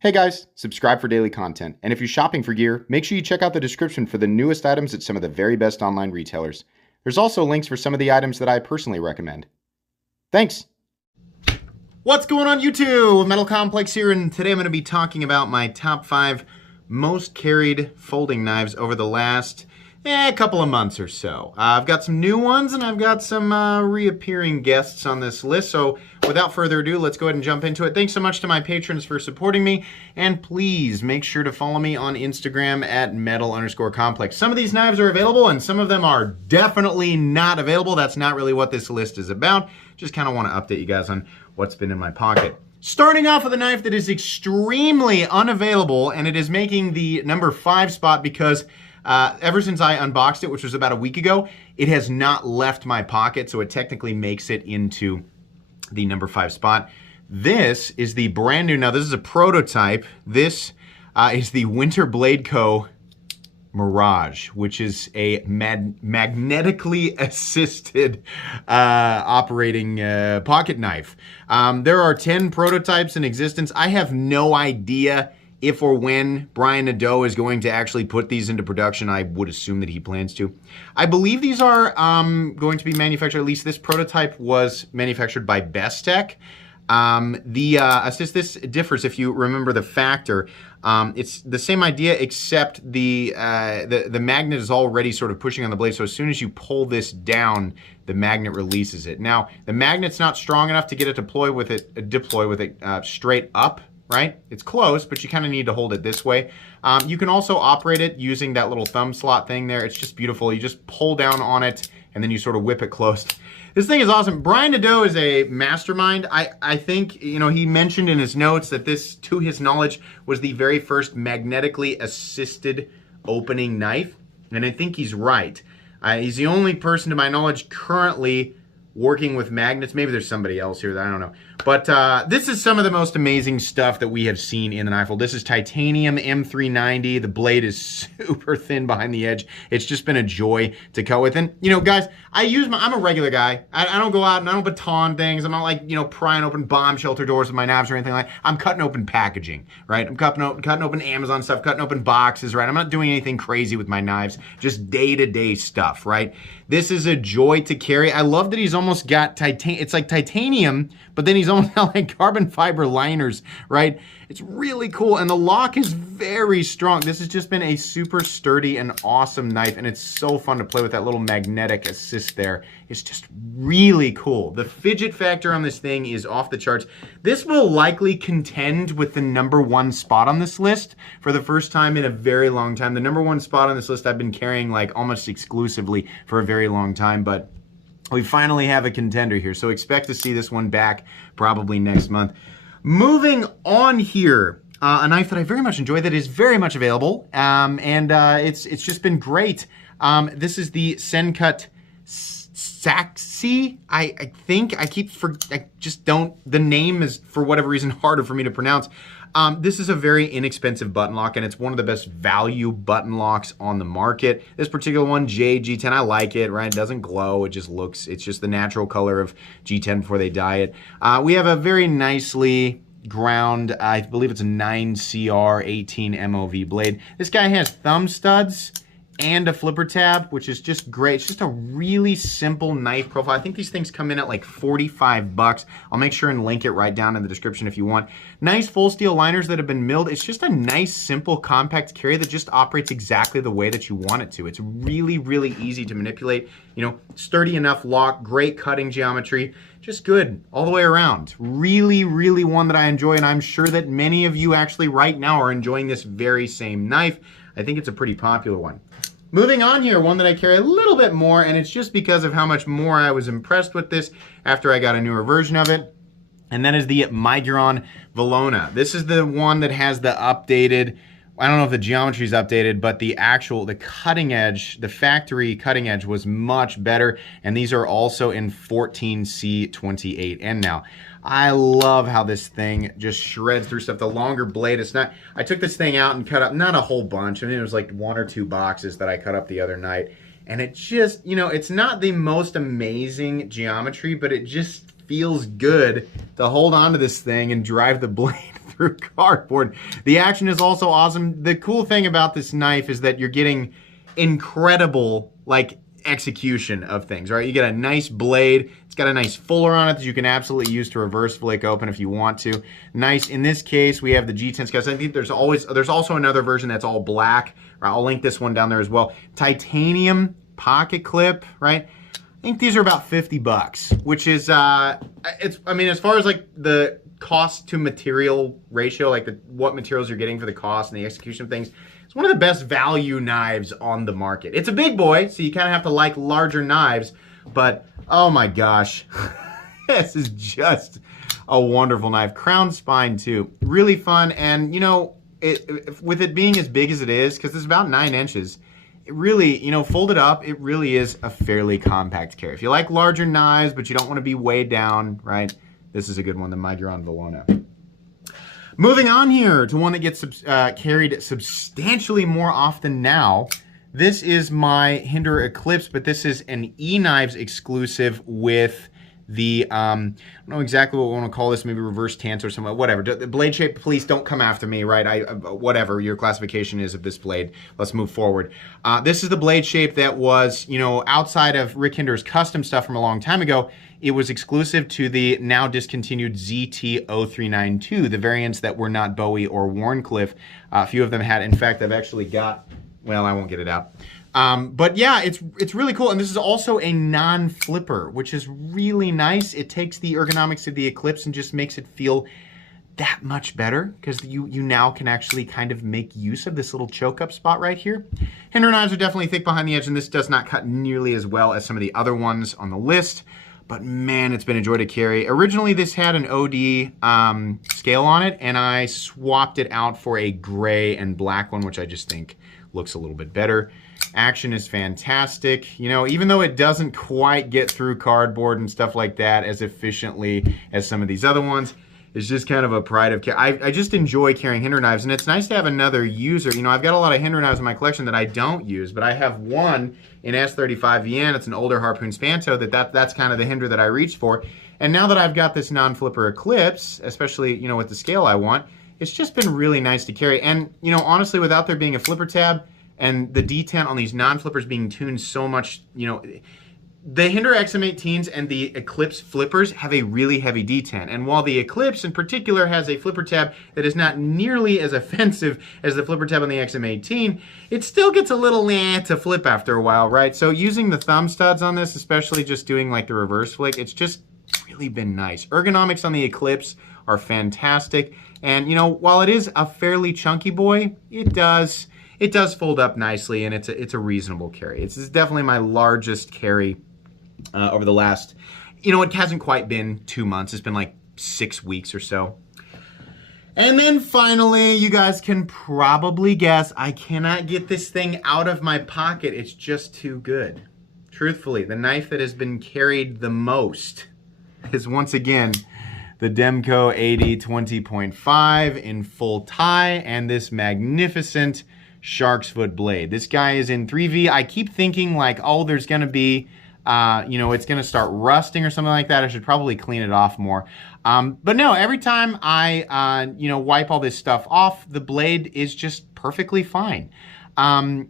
Hey guys, subscribe for daily content. And if you're shopping for gear, make sure you check out the description for the newest items at some of the very best online retailers. There's also links for some of the items that I personally recommend. Thanks! What's going on YouTube? Metal Complex here, and today I'm going to be talking about my top 5 most carried folding knives over the last couple of months or so. I've got some new ones and I've got some reappearing guests on this list. So without further ado, let's go ahead and jump into it. Thanks so much to my patrons for supporting me. And please make sure to follow me on Instagram at metal_complex. Some of these knives are available and some of them are definitely not available. That's not really what this list is about. Just kind of want to update you guys on what's been in my pocket. Starting off with a knife that is extremely unavailable, and it is making the number 5 spot because ever since I unboxed it, which was about a week ago, it has not left my pocket, so it technically makes it into the number 5 spot. This is the brand new, now this is a prototype. This is the Winter Bladeco Mirage, which is a magnetically assisted operating pocket knife. There are 10 prototypes in existence. I have no idea if or when Brian Nadeau is going to actually put these into production. I would assume that he plans to. I believe these are going to be manufactured, at least this prototype was manufactured by Bestech. This differs if you remember the factor. It's the same idea, except the magnet is already sort of pushing on the blade, so as soon as you pull this down, the magnet releases it. Now, the magnet's not strong enough to get it to deploy with it straight up, right? It's close, but you kind of need to hold it this way. You can also operate it using that little thumb slot thing there. It's just beautiful. You just pull down on it, and then you sort of whip it closed. This thing is awesome. Brian Nadeau is a mastermind. I think, you know, he mentioned in his notes that this, to his knowledge, was the very first magnetically assisted opening knife, and I think he's right. He's the only person, to my knowledge, currently working with magnets. Maybe there's somebody else here that I don't know. But this is some of the most amazing stuff that we have seen in the knife fold. This is titanium M390. The blade is super thin behind the edge. It's just been a joy to cut with. And, you know, guys, I'm a regular guy. I don't go out and I don't baton things. I'm not like, you know, prying open bomb shelter doors with my knives or anything like that. I'm cutting open packaging, right? I'm cutting open Amazon stuff, cutting open boxes, right? I'm not doing anything crazy with my knives, just day-to-day stuff, right? This is a joy to carry. I love that he's almost got titanium. It's like titanium, but then he's almost got like carbon fiber liners, right? It's really cool, and the lock is very strong. This has just been a super sturdy and awesome knife, and it's so fun to play with that little magnetic assist there. It's just really cool. The fidget factor on this thing is off the charts. This will likely contend with the number 1 spot on this list for the first time in a very long time. The number 1 spot on this list I've been carrying like almost exclusively for a very long time, but we finally have a contender here, so expect to see this one back probably next month. Moving on here, a knife that I very much enjoy that is very much available, and it's just been great. This is the Sencut Sachse. I think the name is for whatever reason harder for me to pronounce. This is a very inexpensive button lock, and it's one of the best value button locks on the market. This particular one, G10, I like it, right? It doesn't glow, it just looks, it's just the natural color of G10 before they dye it. We have a very nicely ground, I believe it's a 9CR 18 MOV blade. This guy has thumb studs and a flipper tab, which is just great. It's just a really simple knife profile. I think these things come in at like 45 bucks. I'll make sure and link it right down in the description if you want. Nice full steel liners that have been milled. It's just a nice, simple, compact carry that just operates exactly the way that you want it to. It's really, really easy to manipulate. You know, sturdy enough lock, great cutting geometry, just good all the way around. Really, really one that I enjoy, and I'm sure that many of you actually right now are enjoying this very same knife. I think it's a pretty popular one. Moving on here, one that I carry a little bit more, and it's just because of how much more I was impressed with this after I got a newer version of it, and that is the Miguron Velona. This is the one that has the updated, I don't know if the geometry is updated, but the cutting edge, the factory cutting edge was much better, and these are also in 14C28N now. I love how this thing just shreds through stuff. The longer blade, it's not, I took this thing out and cut up, not a whole bunch. I mean, it was like 1 or 2 boxes that I cut up the other night. And it just, you know, it's not the most amazing geometry, but it just feels good to hold on to this thing and drive the blade through cardboard. The action is also awesome. The cool thing about this knife is that you're getting incredible, like, execution of things, right? You get a nice blade. It's got a nice fuller on it that you can absolutely use to reverse flick open if you want to. Nice. In this case, we have the G10 Scout. I think there's also another version that's all black. I'll link this one down there as well. Titanium pocket clip, right? I think these are about 50 bucks, which is, I mean, as far as like the cost to material ratio, like what materials you're getting for the cost and the execution of things, it's one of the best value knives on the market. It's a big boy, so you kind of have to like larger knives, but oh my gosh, this is just a wonderful knife. Crown spine too, really fun. And you know, with it being as big as it is, because it's about 9 inches, it really, you know, folded up, it really is a fairly compact carry. If you like larger knives, but you don't want to be weighed down, right? This is a good one, the Miguron Velona. Moving on here to one that gets carried substantially more often now. This is my Hinderer Eclipse, but this is an E-Knives exclusive with the, I don't know exactly what we want to call this, maybe reverse Tanto or something, whatever. The blade shape, please don't come after me, right? Whatever your classification is of this blade, let's move forward. This is the blade shape that was, you know, outside of Rick Hinderer's custom stuff from a long time ago. It was exclusive to the now discontinued ZT0392, the variants that were not Bowie or Wharncliffe. A few of them had, in fact, I've actually got, well, I won't get it out. But yeah, it's really cool. And this is also a non-flipper, which is really nice. It takes the ergonomics of the Eclipse and just makes it feel that much better, because you now can actually kind of make use of this little choke up spot right here. Hinderer knives are definitely thick behind the edge, and this does not cut nearly as well as some of the other ones on the list. But man, it's been a joy to carry. Originally, this had an OD scale on it, and I swapped it out for a gray and black one, which I just think looks a little bit better. Action is fantastic. You know, even though it doesn't quite get through cardboard and stuff like that as efficiently as some of these other ones, it's just kind of a pride of carry. I just enjoy carrying Hinderer knives, and it's nice to have another user. You know, I've got a lot of Hinderer knives in my collection that I don't use, but I have one in S35VN. It's an older Harpoon Spanto that's kind of the Hinderer that I reached for. And now that I've got this non-flipper Eclipse, especially, you know, with the scale I want, it's just been really nice to carry. And, you know, honestly, without there being a flipper tab and the detent on these non-flippers being tuned so much, you know, the Hinderer XM18s and the Eclipse flippers have a really heavy detent. And while the Eclipse in particular has a flipper tab that is not nearly as offensive as the flipper tab on the XM18, it still gets a little to flip after a while, right? So using the thumb studs on this, especially just doing like the reverse flick, it's just really been nice. Ergonomics on the Eclipse are fantastic. And you know, while it is a fairly chunky boy, it does fold up nicely, and it's a reasonable carry. It's definitely my largest carry over the last, you know, it hasn't quite been 2 months. It's been like 6 weeks or so. And then finally, you guys can probably guess, I cannot get this thing out of my pocket. It's just too good. Truthfully, the knife that has been carried the most is once again the Demko AD 20.5 in full tie and this magnificent shark's foot blade. This guy is in 3V. I keep thinking like, oh, there's gonna be, you know, it's gonna start rusting or something like that. I should probably clean it off more. But no, every time I, you know, wipe all this stuff off, the blade is just perfectly fine. You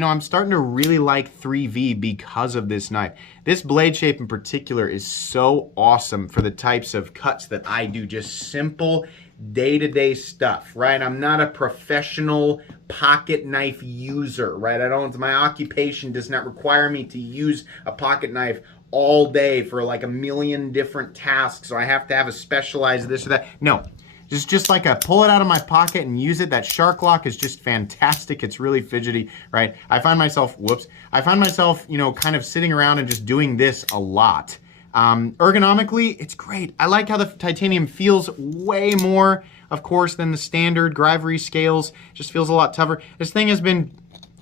know, I'm starting to really like 3V because of this knife. This blade shape in particular is so awesome for the types of cuts that I do, just simple day-to-day stuff, right? I'm not a professional pocket knife user, right? My occupation does not require me to use a pocket knife all day for like a million different tasks, so I have to have a specialized this or that. No, just like a pull it out of my pocket and use it. That shark lock is just fantastic. It's really fidgety, right? I find myself, you know, kind of sitting around and just doing this a lot. Ergonomically, it's great. I like how the titanium feels way more, of course, than the standard Grivery scales. Just feels a lot tougher. This thing has been,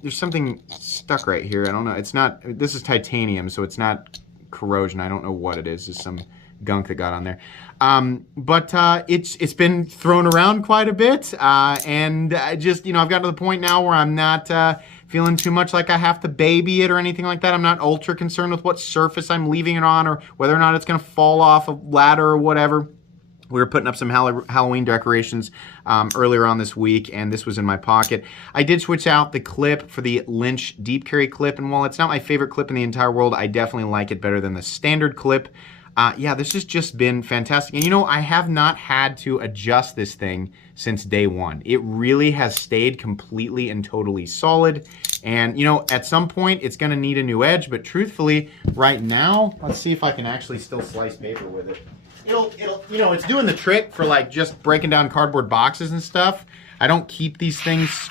there's something stuck right here. I don't know. It's not, this is titanium, so it's not corrosion. I don't know what it is. It's some gunk that got on there. It's been thrown around quite a bit. And I just, you know, I've gotten to the point now where I'm not feeling too much like I have to baby it or anything like that. I'm not ultra concerned with what surface I'm leaving it on or whether or not it's going to fall off a ladder or whatever. We were putting up some Halloween decorations earlier on this week, and this was in my pocket. I did switch out the clip for the Lynch deep carry clip, and while it's not my favorite clip in the entire world, I definitely like it better than the standard clip. Yeah, this has just been fantastic. And you know, I have not had to adjust this thing since day one. It really has stayed completely and totally solid. And you know, at some point it's gonna need a new edge, but truthfully, right now, let's see if I can actually still slice paper with it. It'll, you know, it's doing the trick for like just breaking down cardboard boxes and stuff. I don't keep these things,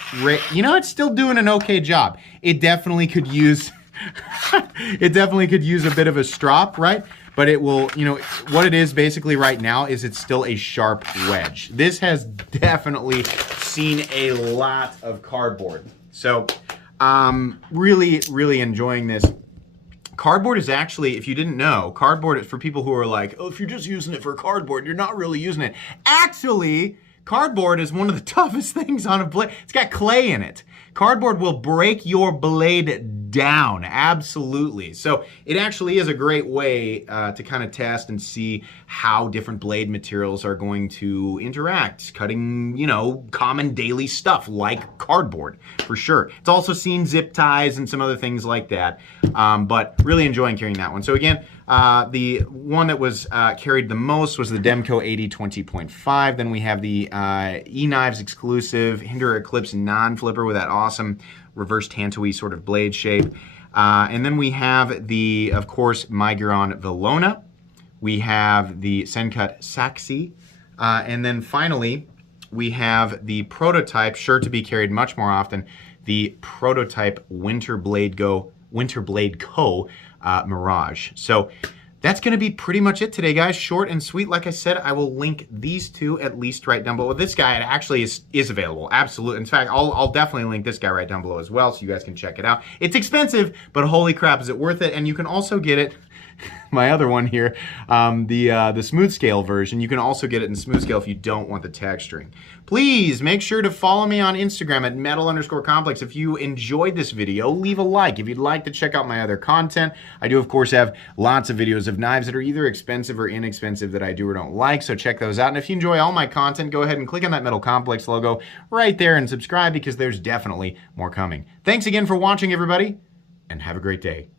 you know, it's still doing an okay job. It definitely could use, it definitely could use a bit of a strop, right? But it will, you know, what it is basically right now is it's still a sharp wedge. This has definitely seen a lot of cardboard. So, really, really enjoying this. Cardboard is actually, if you didn't know, cardboard is for people who are like, oh, if you're just using it for cardboard, you're not really using it. Actually, cardboard is one of the toughest things on a blade. It's got clay in it. Cardboard will break your blade down, absolutely. So it actually is a great way to kind of test and see how different blade materials are going to interact, cutting, you know, common daily stuff like cardboard, for sure. It's also seen zip ties and some other things like that, but really enjoying carrying that one. So again, the one that was carried the most was the Demko AD 20.5. Then we have the E-Knives exclusive Hinderer Eclipse non-flipper with that awesome reverse tantoy sort of blade shape. And then we have the, of course, Miguron Velona. We have the Sencut Sachse. And then finally, we have the prototype, sure to be carried much more often, the prototype Bladeco Mirage. So that's going to be pretty much it today, guys. Short and sweet. Like I said, I will link these two at least right down below. Well, this guy actually is available. Absolutely. In fact, I'll definitely link this guy right down below as well so you guys can check it out. It's expensive, but holy crap, is it worth it? And you can also get it, my other one here, the smooth scale version. You can also get it in smooth scale if you don't want the texturing. Please make sure to follow me on Instagram at metal_complex. If you enjoyed this video, leave a like. If you'd like to check out my other content, I do of course have lots of videos of knives that are either expensive or inexpensive that I do or don't like, so check those out. And if you enjoy all my content, go ahead and click on that Metal Complex logo right there and subscribe because there's definitely more coming. Thanks again for watching, everybody, and have a great day.